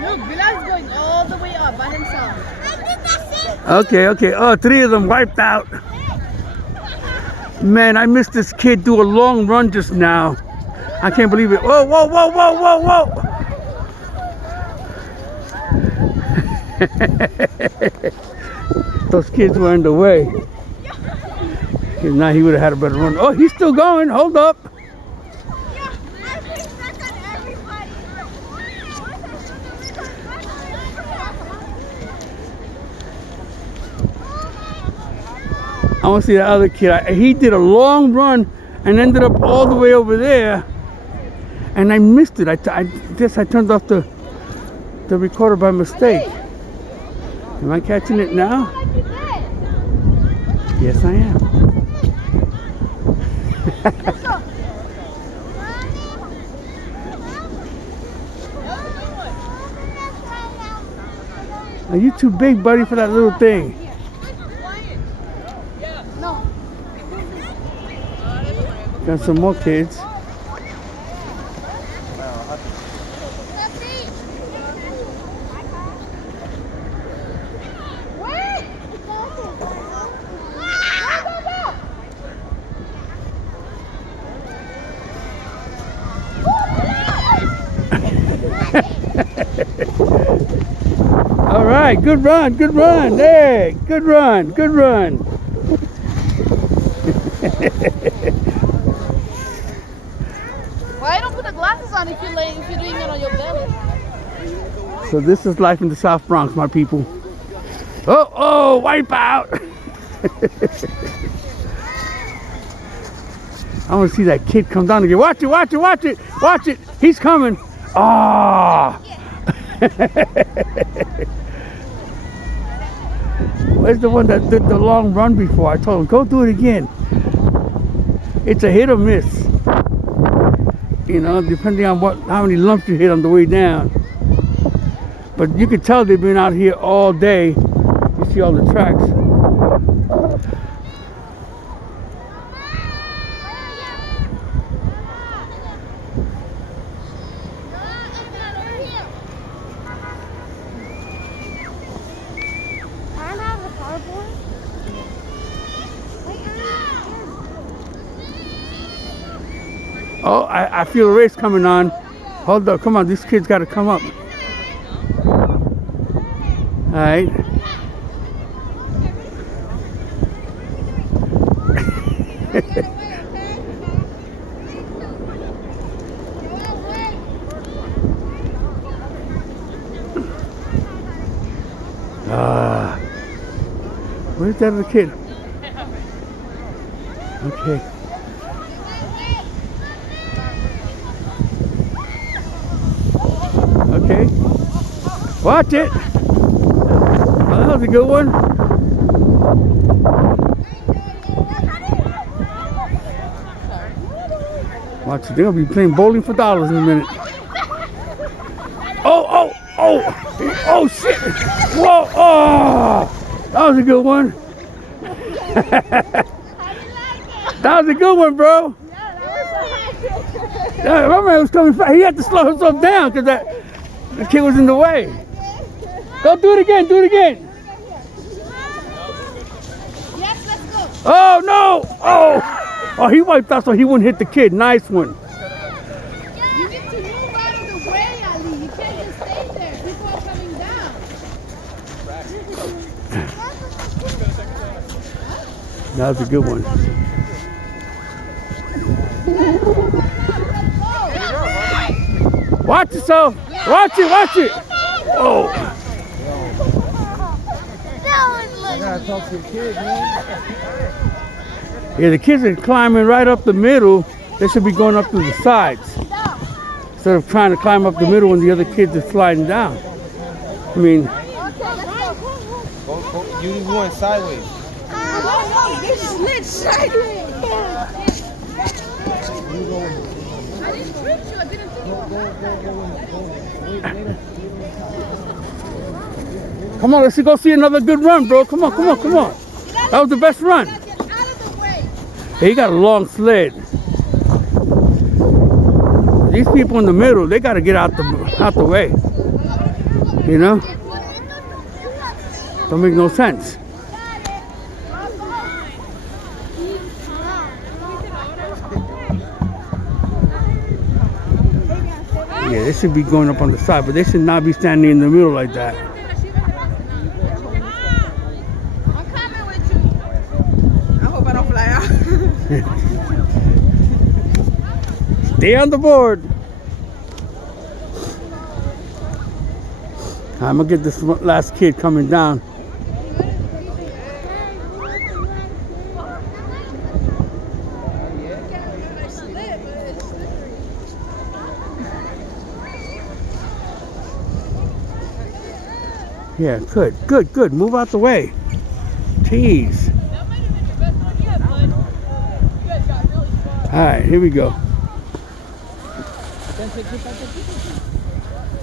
Look, Bilal's going all the way up by himself. Okay, okay. Oh, 3 of them wiped out. Man, I missed this kid do a long run just now. I can't believe it. Whoa, whoa, whoa, whoa, whoa, whoa. Those kids were in the way. If not, he would have had a better run. Oh, he's still going. Hold up. I want to see the other kid. He did a long run and ended up all the way over there. And I missed it. I guess I turned off the recorder by mistake. Am I catching it now? Yes, I am. Are you too big, buddy, for that little thing? Got some more kids. All right, good run, good run. Hey, good run, good run. Why don't put the glasses on if you're doing it on your belly? So this is life in the South Bronx, my people. Oh, oh, wipe out. I want to see that kid come down again. Watch it, watch it, watch it, watch it. He's coming. Ah. Where's the one that did the long run before? I told him, go do it again. It's a hit or miss. You know, depending on how many lumps you hit on the way down. But you can tell they've been out here all day. You see all the tracks. Oh, I feel a race coming on. Hold up, come on, this kid's got to come up. All right. Where's that other kid? Okay. Okay. Watch it. Oh, that was a good one. Watch it. They're going to be playing bowling for dollars in a minute. Oh, oh, oh. Oh, shit. Whoa. Oh. That was a good one. That was a good one, bro. Yeah, my man was coming fast. He had to slow himself down because the kid was in the way. Go do it again. Do it again. Yes, let's go. Oh, no. Oh. Oh, he wiped out so he wouldn't hit the kid. Nice one. You need to move out of the way, Ali. You can't just stay there. People are coming down. That was a good one. Watch yourself. Watch it. Watch it. Oh. I gotta talk to the kid, man. Yeah, the kids are climbing right up the middle. They should be going up to the sides instead of trying to climb up the middle when the other kids are sliding down. I mean, You going sideways. They slid sideways. I didn't trick you. I didn't come on, let's go see another good run, bro. Come on, come on, come on. That was the best run. get out of the way. Hey, he got a long sled. these people in the middle, they got to get out the way. You know? Don't make no sense. Yeah, they should be going up on the side, but they should not be standing in the middle like that. I'm coming with you. I hope I don't fly out. Stay on the board. I'm gonna get this last kid coming down. Yeah, good. Move out the way. Jeez. All right, here we go.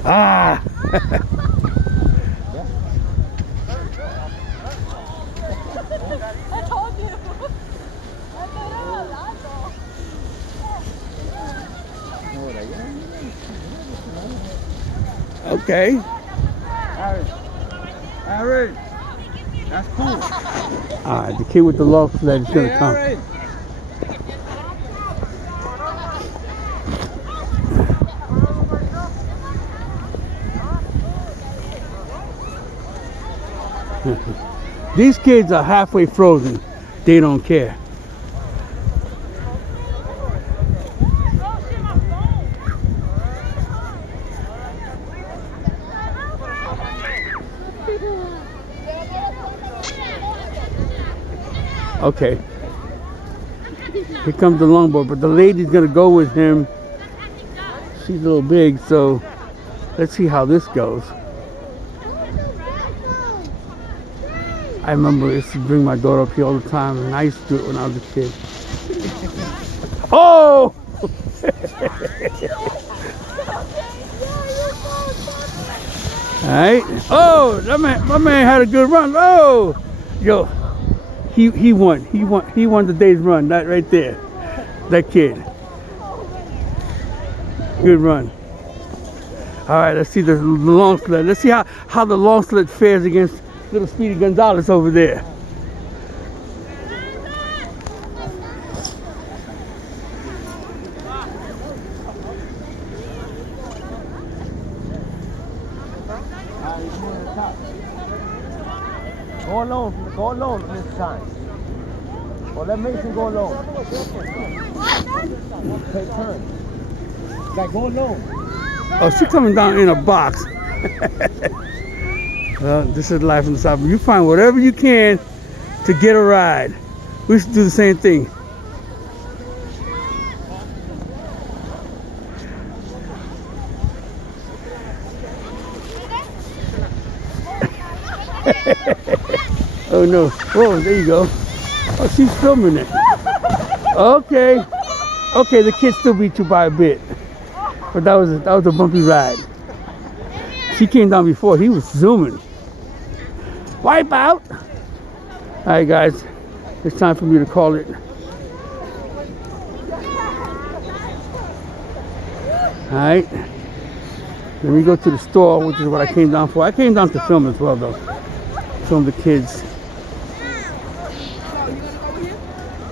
Ah. Okay. Aaron, that's cool. All right, the kid with the long sled is gonna come. Aaron. These kids are halfway frozen. They don't care. Okay. Here comes the longboard, but the lady's gonna go with him. She's a little big, so let's see how this goes. I remember I used to bring my daughter up here all the time, and I used to do it when I was a kid. Oh! All right. Oh, my man had a good run. Oh, yo, he won. He won the day's run. That right there, that kid. Good run. All right, let's see the long sled. Let's see how the long sled fares against little Speedy Gonzalez over there. Go alone this time. Or let Mason go alone. Take turns. Like, go alone. Oh, she's coming down in a box. Well, this is life in the South. You find whatever you can to get a ride. We should do the same thing. Oh no. Oh, there you go. Oh, she's filming it. Okay. Okay, the kid still beat you by a bit. But that was a bumpy ride. She came down before. He was zooming. Wipe out. All right, guys. It's time for me to call it. All right. Let me go to the store, which is what I came down for. I came down to film as well, though. Film the kids.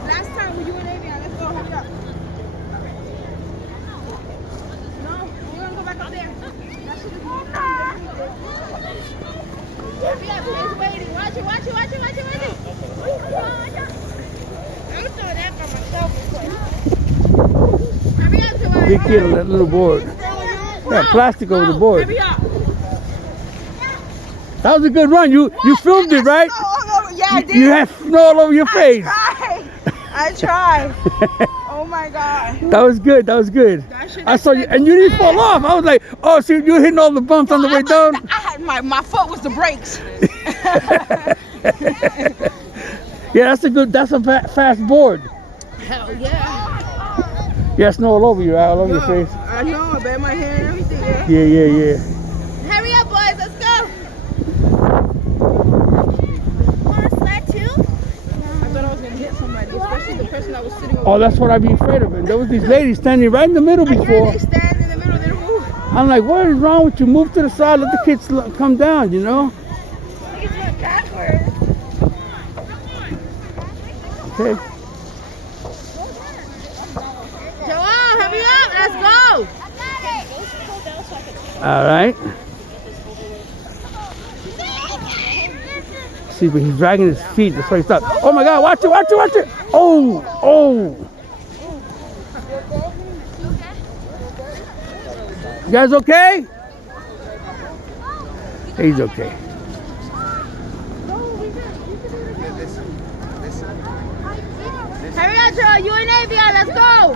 Last time when you and Avion, let's go, hurry up. No, we're gonna go back up there. Hurry up, he's waiting. Watch it. I'm doing that by myself. Hurry up, Joanne. Big kid on that little board. Yeah, plastic over the board. Hurry up. That was a good run. You filmed it, right? Yeah, I did. You had snow all over your face. I tried. Oh my God. That was good. I saw you, and you didn't fall off. I was like, oh, so you were hitting all the bumps on the way down? I had my foot was the brakes. Yeah, that's a fast board. Hell yeah. Yeah, snow all over you, all over your face. I know, I bet my hair and everything. Yeah. Hurry up, boys. Let's go. Want to sled too? I thought I was gonna hit somebody, especially the person that was sitting over Oh, that's what I'd be afraid of. And there was these ladies standing right in the middle there. before. They standing I'm like, what is wrong with you? Move to the side, let the kids come down, you know? He's going backwards. Okay. Joel, hurry up. Let's go. All right. See, but he's dragging his feet. That's why he stopped. Oh my God! Watch it! Watch it! Watch it! Oh! Oh! You guys okay? He's okay. Hurry up, Joel. You and Avia. Let's go.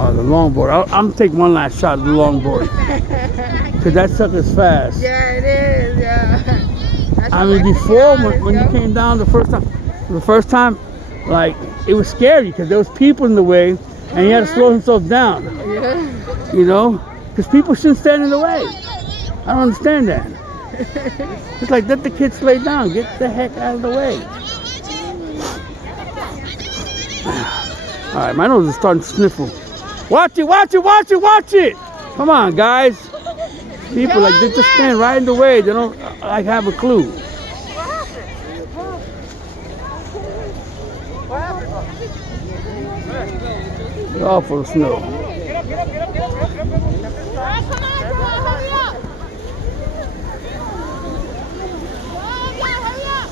Oh, the longboard. I'm take one last shot of the longboard. Cause that sucker's fast. Yeah, it is. Yeah. That's I mean, what before everything when you else, came down the first time, like it was scary because there was people in the way, and he had to slow himself down. Yeah. You know, because people shouldn't stand in the way. I don't understand that. It's like let the kids lay down, get the heck out of the way. All right, my nose is starting to sniffle. Watch it! Watch it! Watch it! Watch it! Come on, guys. People like they just stand right in the way. They don't like have a clue. They're all full of snow. All right, come on, Joel, hurry up. Joel, hurry up.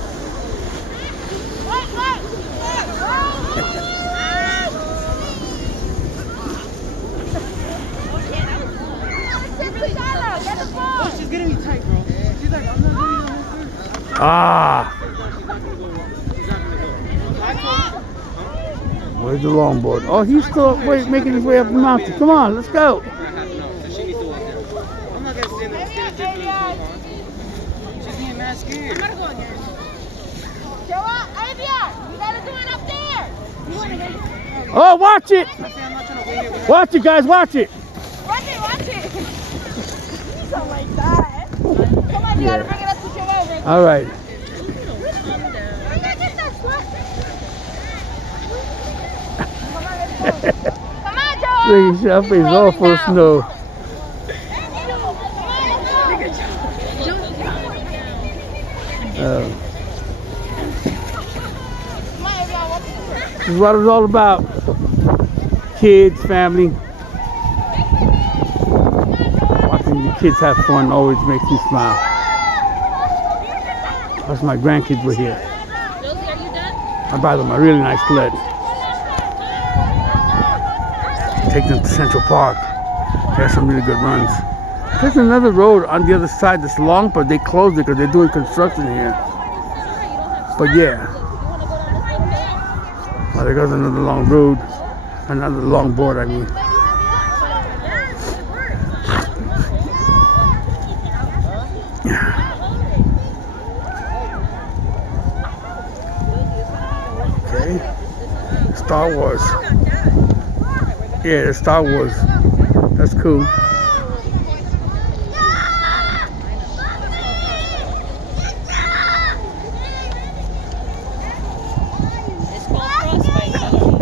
Get the ball. She's getting me tight, bro. She's like, I'm not getting on her. Ah! Where's the longboard? Oh, he's still making his way up the mountain. Come on, let's go. I'm not gonna stand there. She's getting mad scared. I'm gonna go again. Joel, Avia, you gotta do it up there. Oh, watch it! I'm not trying to wait here. Watch it, guys, watch it. Watch it, watch it. He's so like that. Come on, you gotta bring it up to Joel. All right. Come on, Joel. Look, his face all full of snow. This is what it's all about. Kids, family. Watching the kids have fun always makes me smile. Plus my grandkids were here. I bought them a really nice sled. Take them to Central Park. They have some really good runs. There's another road on the other side that's long, but they closed it because they're doing construction here. But yeah. Well, there goes another long road. Another long board, I mean. Okay. Star Wars. Yeah, it's Star Wars. That's cool. It's called frostbite. You gotta go home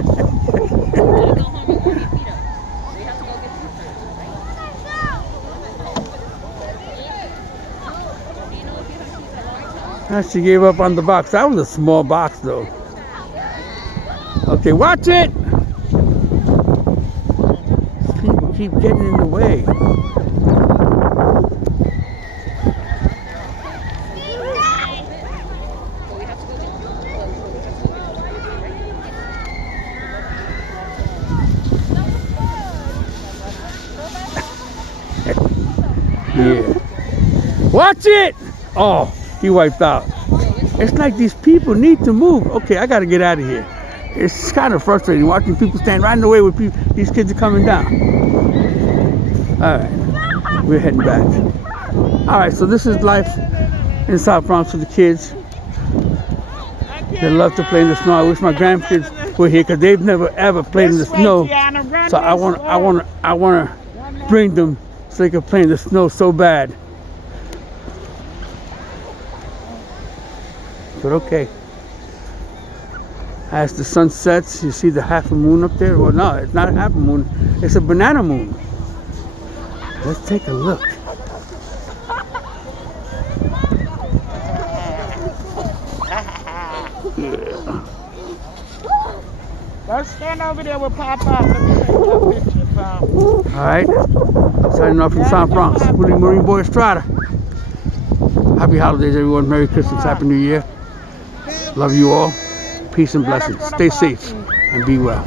and warm your feet up. So you have to go get some food. She gave up on the box. That was a small box, though. Okay, watch it. These people keep getting in the way. Yeah. Watch it! Oh, he wiped out. It's like these people need to move. Okay, I gotta get out of here. It's kind of frustrating watching people stand right in the way with people. These kids are coming down. All right, we're heading back. All right, so this is life in South Bronx for the kids. They love to play in the snow. I wish my grandkids were here because they've never ever played in the snow. So I want to bring them so they can play in the snow so bad. But okay. As the sun sets, you see the half a moon up there. Well, no, it's not a half a moon. It's a banana moon. Let's take a look. Yeah. Let's stand over there with Papa. Let me take a picture, Pop. All right. Signing off from South Bronx. Willie Marine Boy Estrada. Happy holidays, everyone. Merry Christmas. Happy New Year. Love you all. Peace and blessings. Stay safe and be well.